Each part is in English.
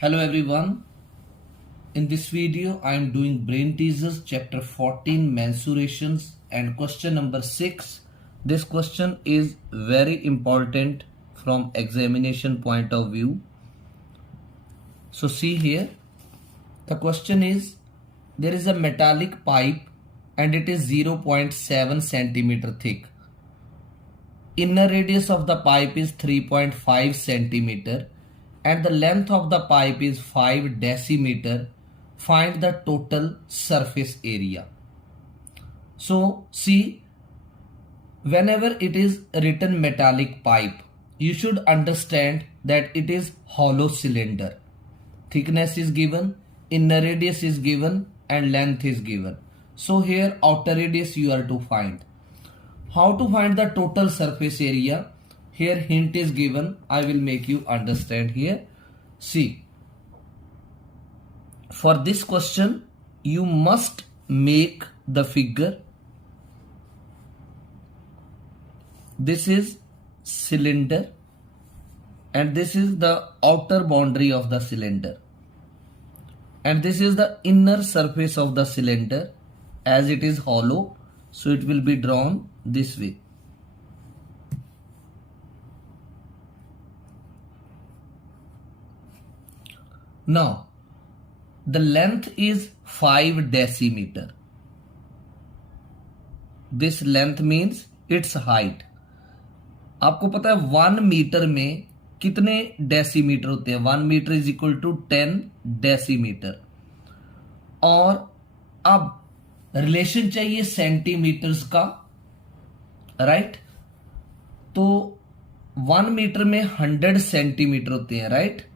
Hello everyone. In this video I am doing brain teasers chapter 14 mensurations and question number 6. This question is very important from examination point of view. So see here, the question is there is a metallic pipe and it is 0.7 centimeter thick. Inner radius of the pipe is 3.5 centimeter and the length of the pipe is 5 decimeter. Find the total surface area. So see, whenever it is written metallic pipe, you should understand that it is hollow cylinder. Thickness is given, inner radius is given and length is given. So here outer radius you are to find. How to find the total surface area? Here hint is given. I will make you understand here. See, for this question you must make the figure. This is cylinder and this is the outer boundary of the cylinder and this is the inner surface of the cylinder. As it is hollow, so it will be drawn this way. Now the length is 5 decimeter. This length means its height. आपको पता है 1 metre में कितने decimetre होते हैं? 1 metre is equal to 10 decimetre. और अब relation चाहिए सेंटीमीटर्स का, राइट? तो 1 मीटर में 100 सेंटीमीटर होते हैं, right?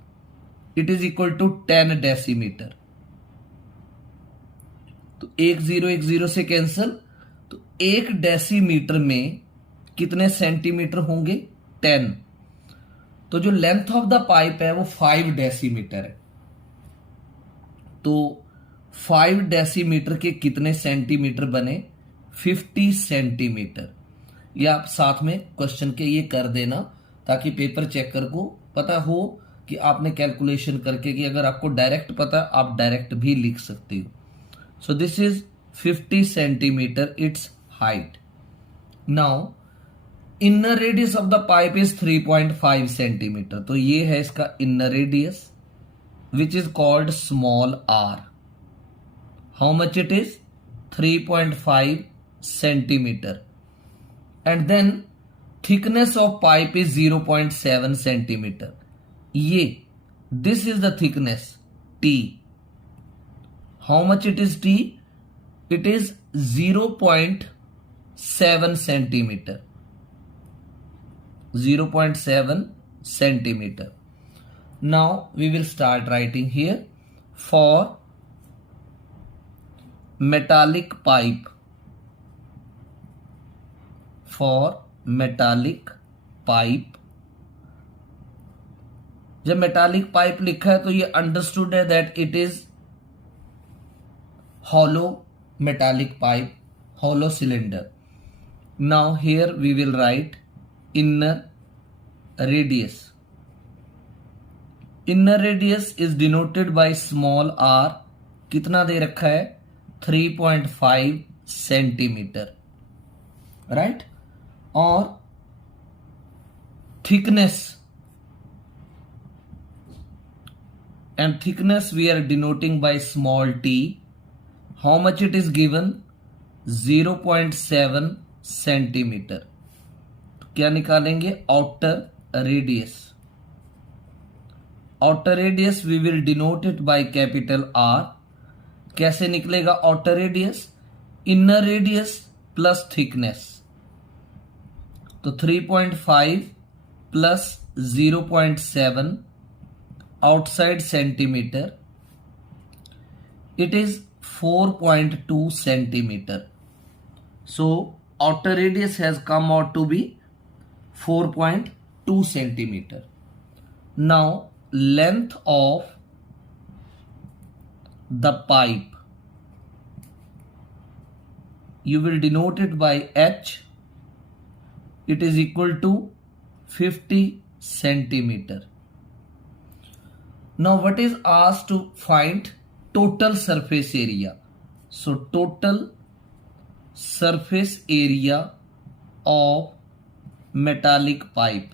It is equal to 10 decimetre. तो एक जीरो से कैंसल. तो 1 डेसीमीटर में कितने सेंटीमीटर होंगे? 10. तो जो लेंथ ऑफ द पाइप है वो 5 डेसीमीटर है. तो 5 डेसीमीटर के कितने सेंटीमीटर बने? 50 सेंटीमीटर. ये आप साथ में क्वेश्चन के ये कर देना ताकि पेपर चेकर को पता हो कि आपने कैलकुलेशन करके, कि अगर आपको डायरेक्ट पता आप डायरेक्ट भी लिख सकते हो. So this is 50 centimetre its height. Now inner radius of the pipe is 3.5 centimetre. तो ये है इसका inner radius which is called small R. How much it is? 3.5 centimetre. And then thickness of pipe is 0.7 centimetre. ये this is the thickness T. How much it is T? It is 0.7 centimetre. 0.7 centimeter. Now we will start writing here. For metallic pipe, जब metallic pipe लिखा है तो ये understood है that it is hollow metallic pipe, hollow cylinder. Now here we will write inner radius. Inner radius is denoted by small r. कितना दे रखा है? 3.5 centimetre, right? और thickness, and thickness we are denoting by small t. How much it is given? 0.7 centimetre. क्या निकालेंगे? Outer radius. Outer radius we will denote it by capital R. कैसे निकलेगा outer radius? Inner radius plus thickness. तो 3.5 plus 0.7 outside centimetre, it is 4.2 centimetre. So outer radius has come out to be 4.2 centimeter. Now length of the pipe, you will denote it by H. It is equal to 50 centimeter. Now what is asked to find total surface area? So total surface area of metallic pipe.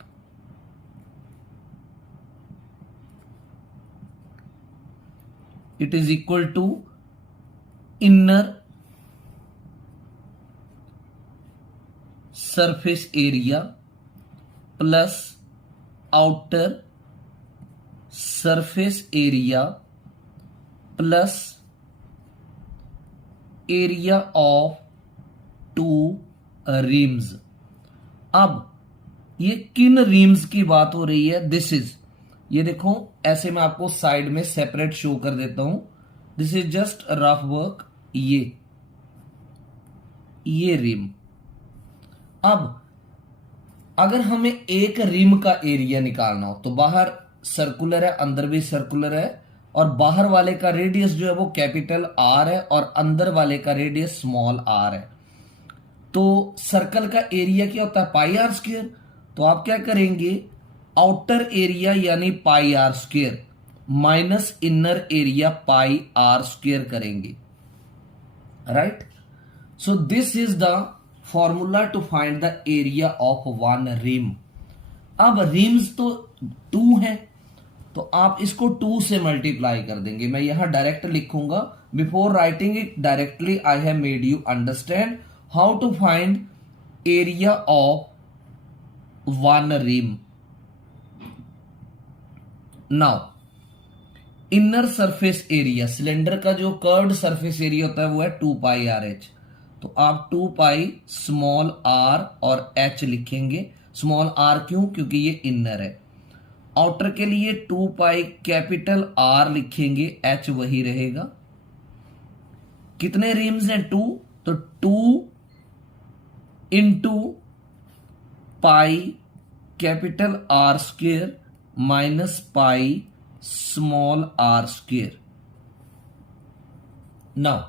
It is equal to inner surface area plus outer surface area plus area of two rims. अब ये किन RIMS की बात हो रही है? This is, ये देखो ऐसे मैं आपको साइड में सेपरेट शो कर देता हूं. This is just rough work. ये रिम. अब अगर हमें एक रिम का एरिया निकालना हो तो बाहर सर्कुलर है, अंदर भी सर्कुलर है, और बाहर वाले का रेडियस जो है वो कैपिटल आर है और अंदर वाले का रेडियस स्मॉल आर है. तो सर्कल का एरिया क्या होता है? Pi R square. तो आप क्या करेंगे? आउटर एरिया यानी pi R square minus inner area pi R square करेंगे. Right. So this is the formula to find the area of one rim. अब रिम्स तो 2 है, तो आप इसको 2 से मल्टीप्लाई कर देंगे. मैं यहां डायरेक्ट लिखूंगा. Before writing it directly I have made you understand how to find area of one rim. Now inner surface area, cylinder का जो कर्व्ड सरफेस एरिया होता है वो है 2 पाई आर एच. तो आप 2 पाई स्मॉल आर और एच लिखेंगे. स्मॉल आर क्यों? क्योंकि ये इनर है. आउटर के लिए 2 पाई कैपिटल आर लिखेंगे, एच वही रहेगा. कितने रिम्स हैं? 2. तो 2 into pi capital R square minus pi small R square. Now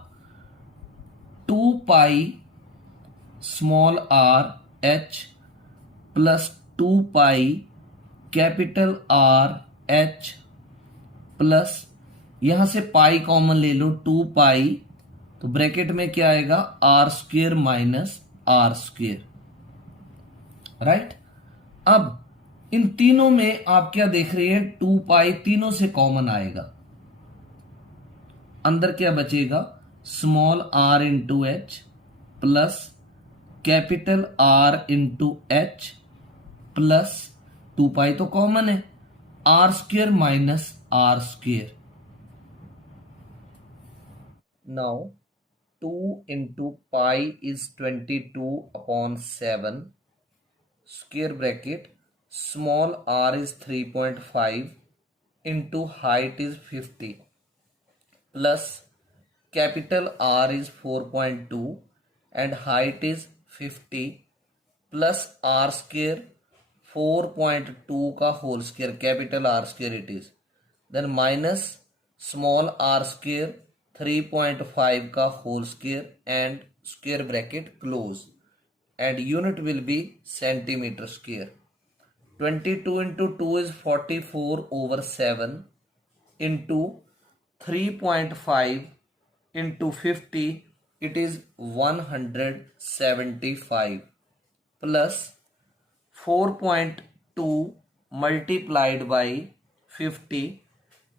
2 pi small R H plus 2 pi capital R H plus, यहां से पाई कॉमन ले लो, 2 पाई, तो ब्रैकेट में क्या आएगा? R square minus R square. Right. अब इन तीनों में आप क्या देख रहे हैं? 2 पाई तीनों से कॉमन आएगा. अंदर क्या बचेगा? Small R into H plus capital R into H plus 2 pi तो कॉमन है, R square minus R square. Now 2 into pi is 22/7 square bracket. Small r is 3.5 into height is 50 plus capital R is 4.2 and height is 50 plus r square 4.2 का whole square, capital R square it is, then minus small r square 3.5 का whole square and square bracket close, and unit will be centimeter square. 22 into 2 is 44/7 into 3.5 into 50, it is 175 plus 4.2 multiplied by 50,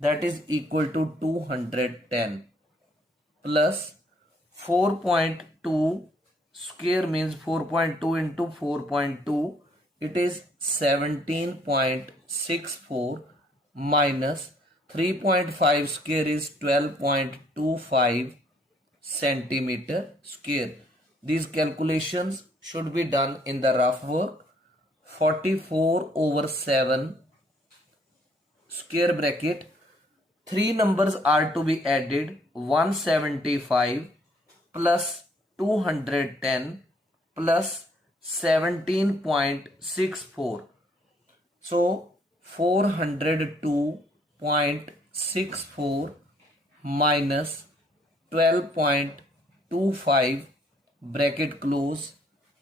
that is equal to 210 plus 4.2 square means 4.2 into 4.2, it is 17.64 minus 3.5 square is 12.25 centimeter square. These calculations should be done in the rough work. 44/7 square bracket, 3 numbers are to be added, 175 plus 210 plus 17.64. So 402.64 minus 12.25 bracket close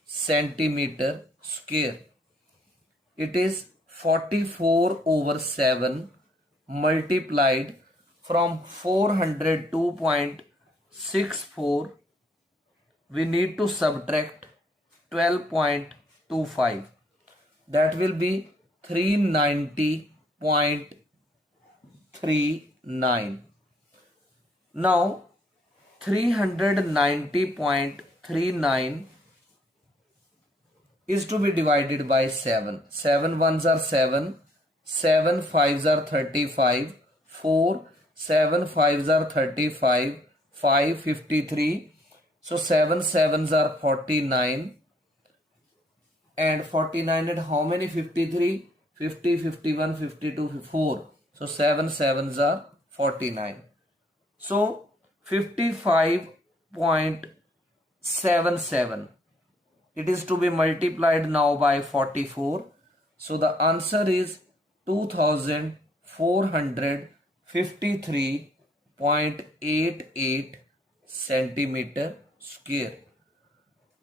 centimeter square. It is 44/7 multiplied from 402.64, we need to subtract 12.25. That will be 390.39. Now 390.39 is to be divided by 7. 7 ones are 7, 7 fives are 35, 4, 7 fives are 35, 5 53. So 7 sevens are 49, and 49 and how many 53? 50, 51, 52, 4. So 7 sevens are 49. So 55.77. It is to be multiplied now by 44. So the answer is 2453.88 centimeter square.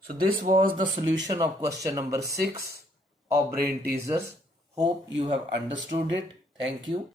So this was the solution of question number 6 of brain teasers. Hope you have understood it. Thank you.